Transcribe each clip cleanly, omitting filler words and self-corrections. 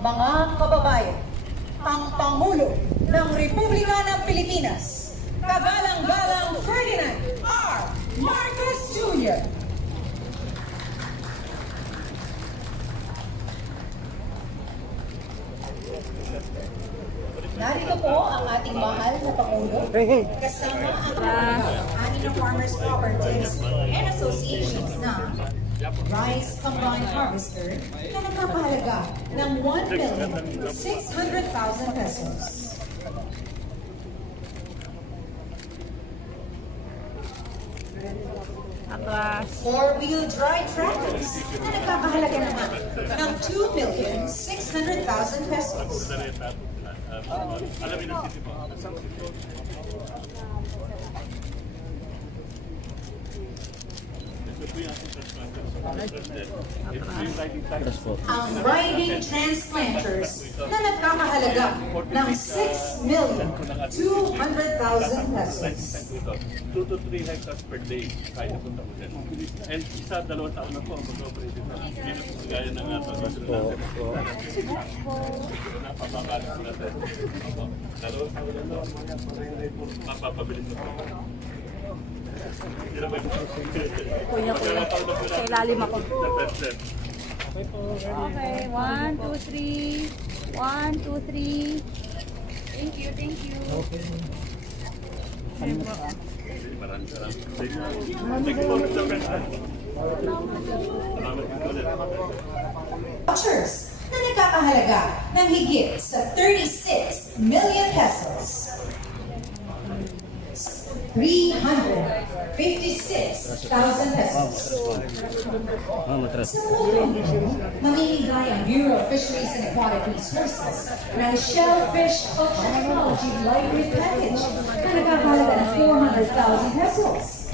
Mga kababayan, ang Pangulo ng Republika ng Pilipinas, Kagalang-galang Ferdinand R. Marcos Jr. Narito po ang ating mahal na Pangulo, kasama ang ating farmers cooperatives and associations na Rice Combined Harvester na nagpapahalaga ng 1,600,000 pesos. Four-wheel drive tractors na nagpapahalaga naman ng 2,600,000 pesos. Ang riding transplanters na nagkakahalaga ng 6,200,000 pesos. 2 to 3 hectares per day kaya punta ko dyan. And isa, 2 taon na po ang mag-operate na. Hindi na po gaya ng pag-operate natin. Napapakalit natin. 2 taon na po. Mapapabilis na po. Kuya, sa ilalim ako. Okay, 1, 2, 3. 1, 2, 3. Thank you, thank you. Okay. Vouchers na nagkakahalaga ng higit sa 36 million pesos. 356,000 pesos. Sa mamimigay ang Bureau of Fisheries and Aquatic Resources ng Shellfish Technology Library Package na nagkakahalaga ng 400,000 pesos.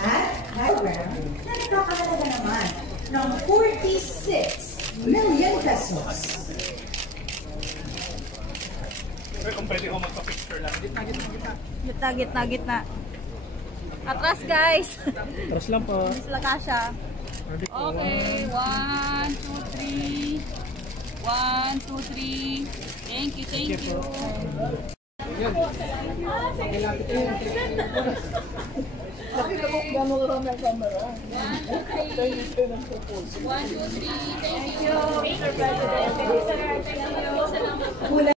At program na nagkakahalaga naman ng 46 million pesos. Kung pwede ko magpa-picture lang. Gitna. Atras, guys. Atras lang po. Sila kasha. Okay, 1, 2, 3. 1, 2, 3. Thank you, thank you. Nakita ko gano'n lang ang camera. 1, 2, 3. 1, 2, 3. Thank you. Mr. President. Thank you, sir. Thank you.